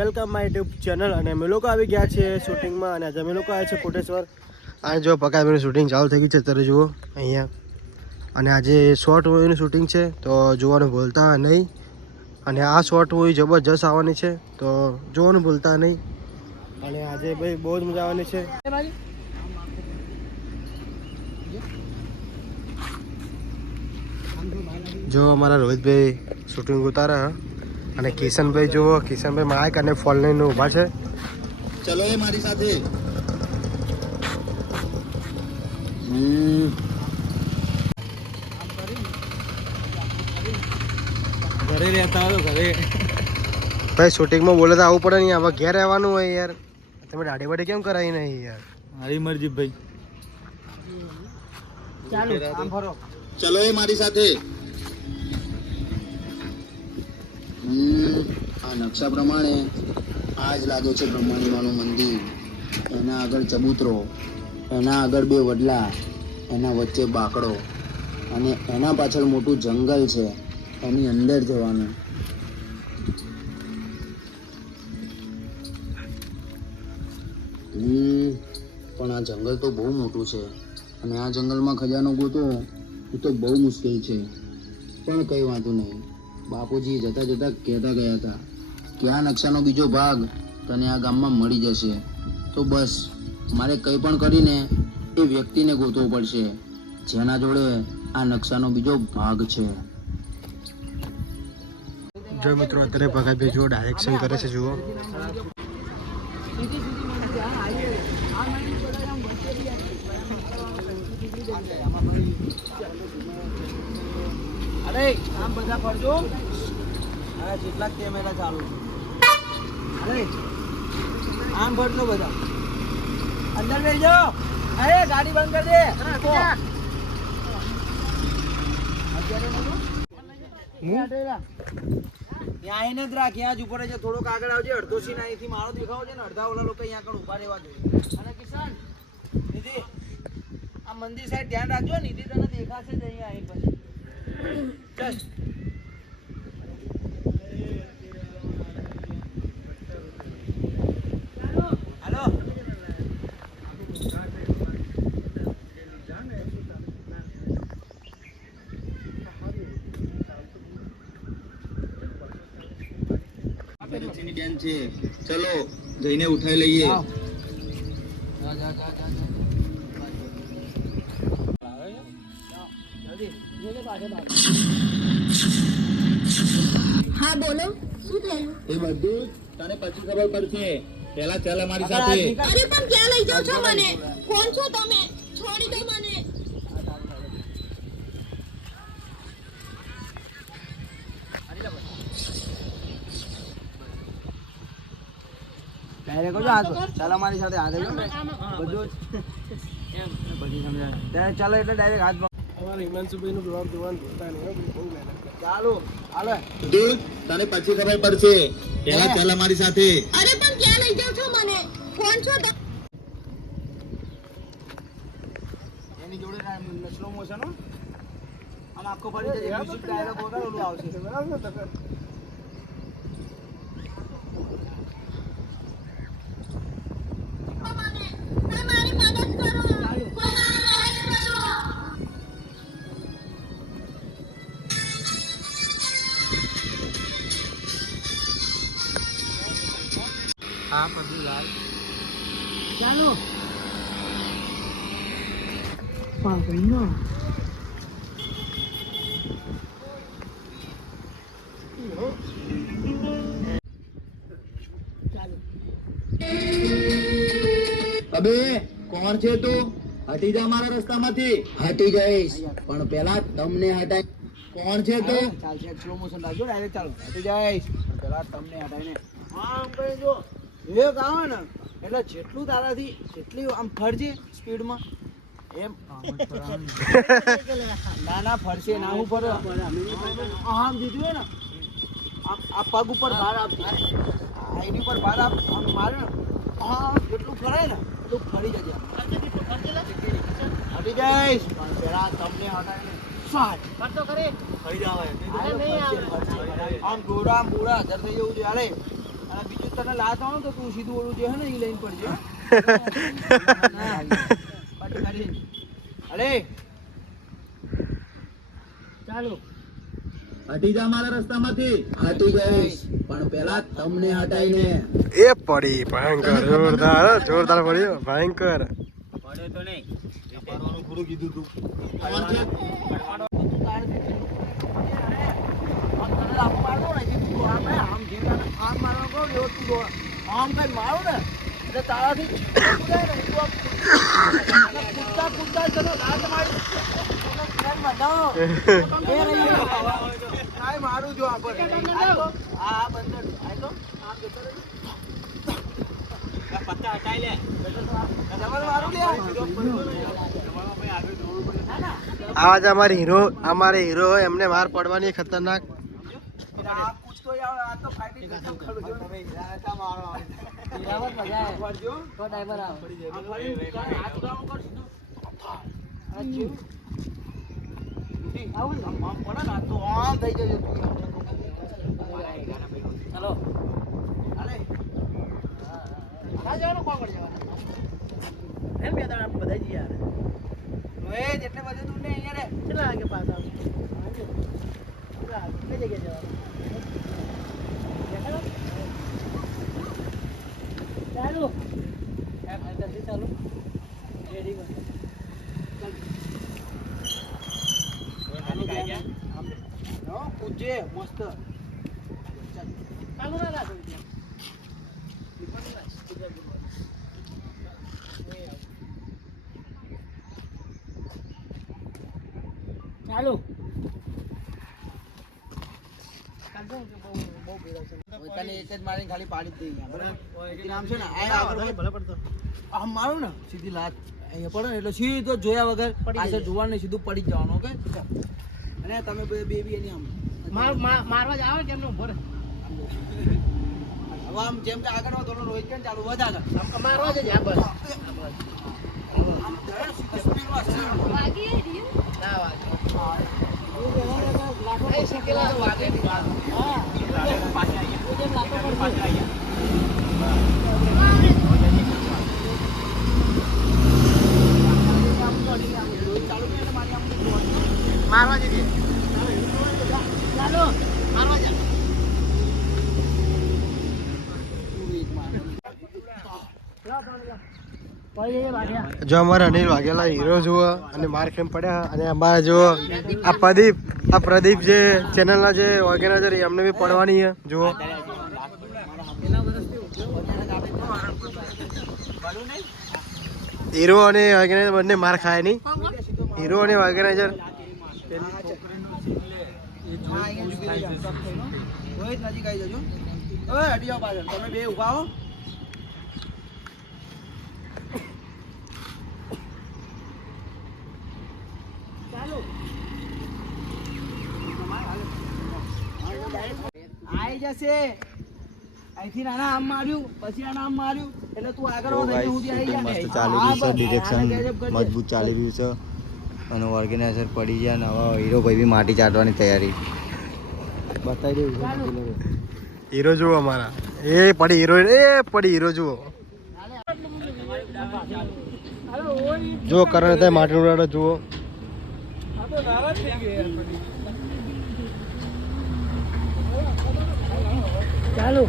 Welcome my YouTube channel. અને અમે લોકો આવી ગયા છે શૂટિંગમાં અને આજે અમે લોકો આવ્યા છે કોટેશ્વર. આ જો પકાવીનું શૂટિંગ ચાલુ થઈ ગયું છે અત્યારે જુઓ અહીંયા. અને આજે શોર્ટ મૂવીનું શૂટિંગ છે તો જોવાનું ભૂલતા નહીં. અને આ શોર્ટ મૂવી જબરજસ્ત આવવાની છે તો જોવાનું ભૂલતા નહીં. અને આજે ભાઈ બહુ જ મજા આવવાની છે. જો અમારા રોહિતભાઈ શૂટિંગ ઉતારે અને કિશનભાઈ જુઓ, કિશનભાઈ માઇક અને ફોન લઈને ઊભા છે. ચલો એ મારી સાથે. ઘરે રહેતા હોય ઘરે ભાઈ શૂટિંગમાં બોલે તો આવવું પડે નહીં. આવા ઘેર રહેવાનું હોય યાર. તમે દાઢી વાડી કેમ કરાવી નહીં યાર? મારી મરજી ભાઈ. ચાલો આમ ફરો. ચલો એ મારી સાથે. આ નકશા પ્રમાણે આ જ લાગે છે બ્રહ્માંડમાંનું મંદિર. એના આગળ ચબૂતરો, એના આગળ બે વડલા, એના વચ્ચે બાકડો અને એના પાછળ મોટું જંગલ છે. એની અંદર જવાનું. પણ આ જંગલ તો બહુ મોટું છે અને આ જંગલમાં ખજાનો ગોતો એ તો બહુ મુશ્કેલ છે. પણ કઈ વાંધો નહીં. બાપુજી જતા જતા કહેતા ગયા હતા કે આ નકશાનો બીજો ભાગ તને આ ગામમાં મળી જશે. તો બસ મારે કંઈ પણ કરીને એ વ્યક્તિને ગોતવો પડશે જેના જોડે આ નકશાનો બીજો ભાગ છે. જો મિત્રો અત્યારે ભગતભાઈ જુઓ ડાયરેક્શન કરે છે જુઓ. અરે આમ બધા ફરજો. અરે જેટલા કેમેરા ચાલુ. અરે આમ ફરજો બધા. અંદર બેસજો. અરે ગાડી બંધ કરી દે. અત્યારે ત્યાં આવીને જ રાખ. ત્યાં જ ઉપર છે. થોડોક આગળ આવજે. અડધો સીન અહીંથી મારો દેખાવો છે ને અડધા ઓલા લોકો અહીંયા આગળ ઉભા રહેવા જોઈએ. અને કિશન નિધિ આ મંદિર સાઈડ ધ્યાન રાખજો. નિધિ તને દેખાશે જ અહીંયા આવી પછી. ચલ હાલો. બેન છે. ચલો જઈને ઉઠાઈ લઈએ. હા બોલો, શું થયું? એ બધું તને પછી ખબર પડશે. પેલા ચાલ અમારી સાથે. અરે પણ ક્યાં લઈ જાઓ છો મને? કોણ છો તમે? છોડી દો મને. ડાયરેક્ટ કરજો હાથ. ચાલ અમારી સાથે હાથ બધું પછી સમજાય. ત્યારે ચાલો એટલે ડાયરેક્ટ હાથ. અમારા હિમાંશુભાઈનું બ્લોગ જોવાનું ભૂલતા નહીં. બહુ મહેનત કરે. ચાલો હાલો. બધું તને પછી ખબર પડશે. પેલા ચાલ અમારી સાથે. અરે પણ ક્યાં લઈ જાઓ છો મને? કોણ છો તમે? એની જોડે સ્લો મોશન આમ આખો ફરી જશે. મ્યુઝિક ડાયલોગ વગર ઓલું આવશે. બરાબર ને? મારી મદદ કરો. હા બધું લાલ. ચાલો પાપડીનો અબે કોણ છે તું? હટી જા મારા રસ્તામાંથી. હટી જઈશ પણ પેલા તમને હટાય. કોણ છે તું? ચાલશે. સ્લો મોશન રાખજો. ડાયરેક્ટ ચાલો. હટી જઈશ પેલા તમને હટાવીને આમ કરી જો. એક આવે ને એટલે જેટલું તારાથી જેટલી આમ ફરજે સ્પીડમાં એમ. ના ના ફરશે ના. હું ફરે આમ દીધું હોય ને આ પગ ઉપર ભાર આપજો. આઈડી ઉપર ભાર આપ. આમ મારે ને હા જેટલું ફરાય ને એટલું ફરી જજે. હટી જઈશ પણ પેલા તમને હટાવીને સાત કરતો કરે ફરી જાવ. આમ ગોરા મૂળા અધર થઈ જવું જોઈએ. હાલે અને બીજું તને લાત આવો તો તું સીધું ઓળું જે હે ને એ લઈને પડજો અરે ચાલો હટી જા મારા રસ્તામાંથી. હટી જઈશ પણ પેલા તમને હટાઈને. એ પડી ભયંકર જોરદાર જોરદાર પડ્યો ભયંકર. પડ્યો તો નહીં પાડવાનું થોડું કીધું તું. આમ કઈ મારો ને એટલે તારાથી કૂદતા ચલો લાત મારી મારું જો આપણે આ બંદર આમ જતો રહે પત્તા હટાઈ લે મારું લે આવા જ અમારે હીરો હોય એમને માર પડવાની ખતરનાક. જેટલે બધે તું ને અહીંયા રે કેટલા વાગે પાછા કઈ જગ્યાએ જવાનું ચાલુ ચાલુ રેડી પૂછે મસ્ત ચાલુ ના રાખો ચાલુ એક જ મારીને ખાલી પાડી જ દઈ બરાબર નામ છે ને આ મારું ને સીધી લાત અહીંયા પડે ને એટલે સીધો જોયા વગર પાછળ જોવાનું નહીં સીધું પડી જ જવાનું ઓકે અને તમે બેબી એની આમ મારવા જ આવે કેમનો ભરે હવે આમ જેમ કે આગળ થોડો રોહિત કે ચાલુ વધારે મારવા જ બસ મારવા જઈએ ચાલો મારવા જા જો અમારા અનિલ વાઘેલા હીરો જુઓ અને માર કેમ પડ્યા અને અમારા જુઓ આ પ્રદીપ જે ચેનલના જે ઓર્ગેનાઇઝર એમને બી પડવાની છે જુઓ. હીરો અને ઓર્ગેનાઇઝર બંને માર ખાય નહીં. હીરો અને ઓર્ગેનાઇઝર રોહિત નજીક આવી જજો હવે હટી જાઓ પાછળ તમે બે ઉભા હો આઈ જશે અહીંથી નાના આમ માર્યું પછી આના આમ માર્યું એટલે તું આગળ મસ્ત ચાલી રહ્યું છે. ડિરેક્શન મજબૂત ચાલી રહ્યું છે અને ઓર્ગેનાઇઝર પડી ગયા અને હવે હીરો ભાઈ બી માટી ચાટવાની તૈયારી બતાવી રહ્યું. હીરો જુઓ અમારા એ પડી હીરો જુઓ જો કરણ થાય માટી ઉડાડો જુઓ. ચાલો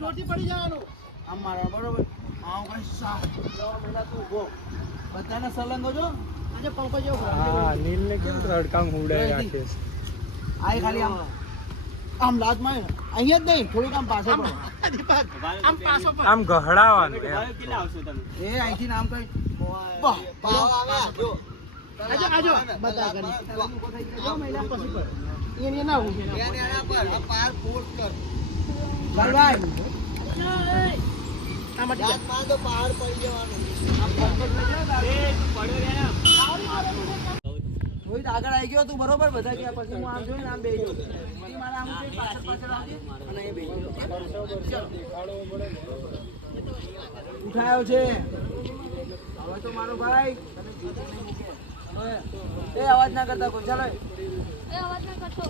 જોરથી પડી જવાનું આમ મારવા બરોબર આમ કઈ સાફ પેલા તું ઉભો બધાને સલંગો જો આજે પંપ જેવો હા નીલ ને કેમ રડકામ ઉડાય રાખે આય ખાલી આમ લાત મારે અહીંયા જ નહીં થોડુંક આમ પાછળ પડો આમ પાછો પર આમ ગહડાવાનું કેટલા આવશો તમે એ અહીંથી નામ કઈ પાવ આવે જો આજો બતા કરી જો મહિલા પછી પર એને ના હું એને આના પર આ પાર ફોર્સ કર ભાઈ આ મત જાત માં તો પાર પડી જવાનું આમ ફોકસ ન જા એ પડ્યો રે રોહિત આગળ આવી ગયો તું બરોબર બધા ગયા પછી હું આમ જોઈને આમ બેહી ગયો તી મારા આમ જોઈ પાછળ આવજે અને એ બેહી ગયો ઉઠાયો છે હવે તો મારો ભાઈ તમે જીતી નહીં મૂકે એ અવાજ ના કરતા કોઈ ચાલો એ અવાજ ના કરશો